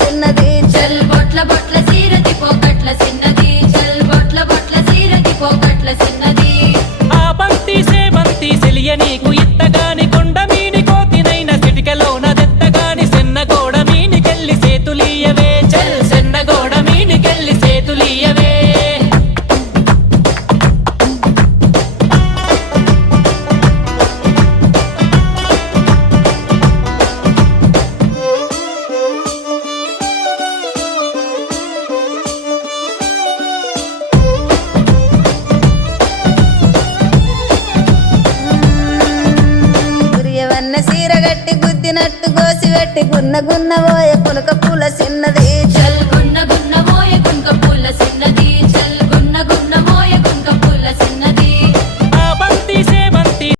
చిన్నది చల్ బొట్ల బొట్ల సీరది పోకట్ల చిన్నది చల్ బొట్ల బొట్ల సీరది పోకట్ల చిన్నది ఆ బంతి సేవంతి సెలియ నీకు ఇత్తగాని కొండ మీని కోతినైన సిటికలోన దెత్తగాని సెన్నగోడ మీనికెళ్ళి సేతులీయవే చల్ సెన్నగోడ మీనికెళ్ళి సేతులీయవే గురియవన్న సీర గట్టి గుద్దినట్టు గోసి పెట్టి గున్న గున్న పోయే పులక పూల చిన్నది